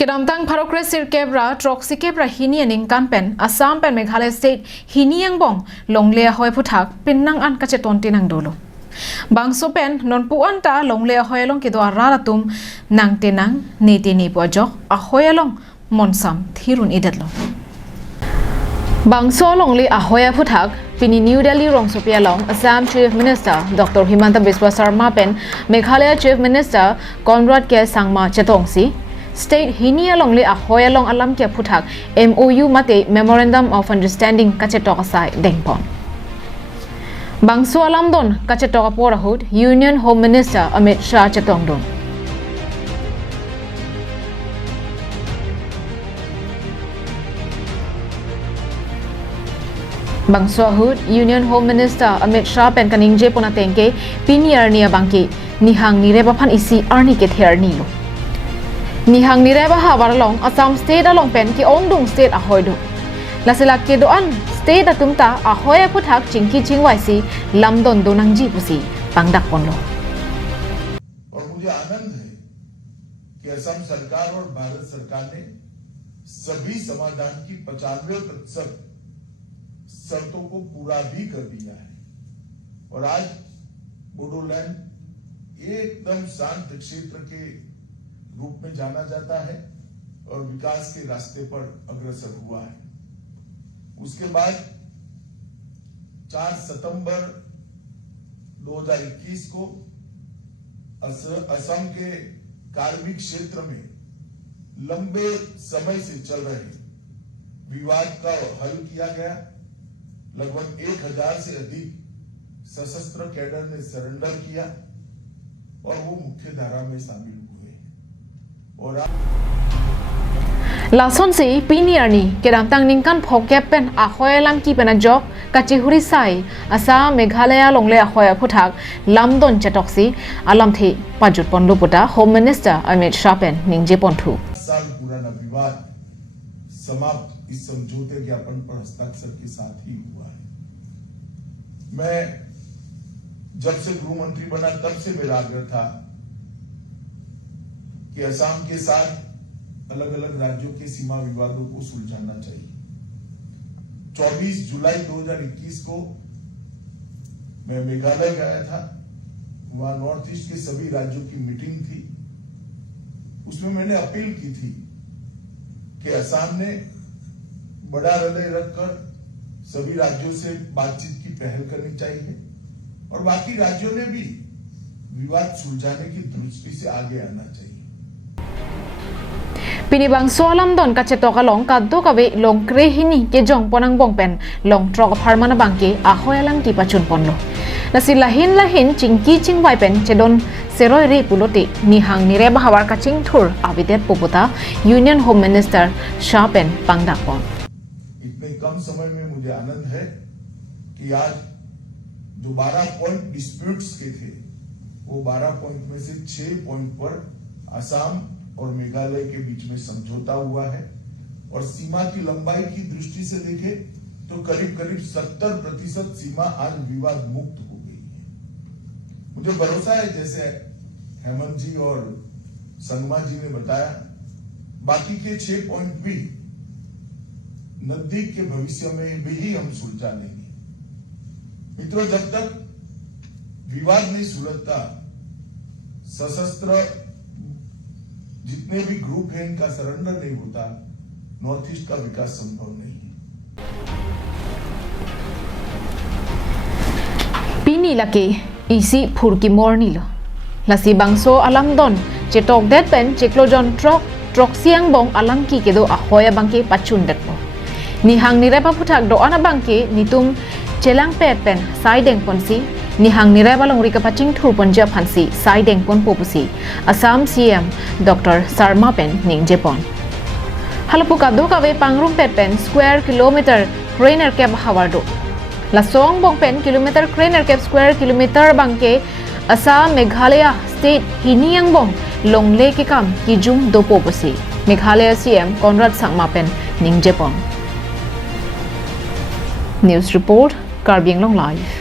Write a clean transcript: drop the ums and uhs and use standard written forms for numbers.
Kedamtang Parokre Sirkebra Troxikebra Hinianing Kanpen Assam pen Meghalaya State Hiniang Bong Longlea Hoy Puthak Pinnang An Kacheton Tinang Dolo Bangso pen non puan ta Longlea Hoyalong Kido Araratum Nang Tinang Niti Ni Pojok Ahoyalong Monsam Thirun Idadlo Bangso Longli Ahoya Puthak Pini New Delhi Rong Sopialong Assam Chief Minister Dr. Himanta Biswa Sarma pen Meghalaya Chief Minister Conrad K. Sangma Chetongsi State Hinia Longli Ahoya Long Alam Kia Puthak MOU Mate Memorandum of Understanding Kachetok Asai Dengpon Bangso Alam Don Kachetok Porahut Union Home Minister Amit Shah Chetong Don Bangso Ahut Union Home Minister Amit Shah pen kaningje ponatengke piniar nia bangki nihang nireba phan isi arni ke ther nilo Nihang nireba hawaralong Assam State along pen ki Ongdung State ahoidu lasila ke doan State atumta ahoya puthak chingki chingwaisi lamdon donangji pusi pangdak ponlo और मुझे आनंद है कि असम सरकार और भारत सरकार ने सभी समाधान की 95% शर्तों को पूरा भी कर दिया है और आज बोडोलैंड एकदम शांत क्षेत्र के रूप में जाना जाता है और विकास के रास्ते पर अग्रसर हुआ है उसके बाद 4 सितंबर 2021 को असम के कार्मिक क्षेत्र में लंबे समय से चल रहे विवाद का हल किया गया लगभग 1000 से अधिक सशस्त्र कैडर ने सरेंडर किया और वो मुख्य धारा में शामिल हुए और Lason si piniarni kedamtang ningkan phokepen ahoyalam ki penajok kachihuri sai Assam Meghalaya Longle ahoya puthak lamdon chatoksi alam the pajut ponlu puta Home Minister Amit Shah pen ningje ponthu साल पुराना विवाद समाप्त इस समझौते ज्ञापन पर हस्ताक्षर के साथ ही हुआ है मैं जब से गृह मंत्री बना तब से मेरा आग्रह था कि असम के साथ अलग अलग राज्यों के सीमा विवादों को सुलझाना चाहिए 24 जुलाई 2021 को मैं मेघालय गया था वहां नॉर्थ ईस्ट के सभी राज्यों की मीटिंग थी उसमें मैंने अपील की थी कि असम ने बड़ा हृदय रखकर सभी राज्यों से बातचीत की पहल करनी चाहिए और बाकी राज्यों ने भी विवाद सुलझाने की दृष्टि से आगे आना चाहिए Pini bangso alam don kachetok along kaddo kawe long krehini ke jong ponang bong pen long trok parmana bangke ahoyalang ki pachun ponlo nasi lahin chingki chingwai pen chedon seroi re puloti nihang nireba hawar kaching thur abidet poputa Union Home Minister Shah pen pangdak pon इतने कम समय में मुझे आनंद है कि आज जो 12 point disputes के थे वो 12 पॉइंट में से 6 पॉइंट पर असम और मेघालय के बीच में समझौता हुआ है और सीमा की लंबाई की दृष्टि से देखें तो करीब 70% सीमा आज विवाद मुक्त हो गई है मुझे भरोसा है जैसे हेमंत जी और संगमा जी ने बताया बाकी के 6 पॉइंट भी नजदीक के भविष्य में भी हम सुलझा लेंगे मित्रों जब तक विवाद नहीं सुलझता सशस्त्र जितने भी ग्रुप हैं इनका सरेंडर नहीं होता नॉर्थ ईस्ट का विकास संभव नहीं है Pini laki isi phurki morni lo lasi bangso alam don chetok det pen cheklojon trok siang bong alam ki kedo ahoya bangke pachun det po nihang nireba puthak do ana bangke nitum chelang pet pen sai deng ponsi nihang nireba longri ka paching thur ponja phansi sai deng pon popusi Assam CM Dr. Sarma pen ningje pon halapuka do kawe pangrum pet pen square kilometer trainer cap hawardo la song bong pen kilometer trainer cap square kilometer bangke Assam Meghalaya State hiniang bong longle ke kam kijum do popusi Meghalaya CM Conrad Sangma pen ningje pon News report Karbiang Long Live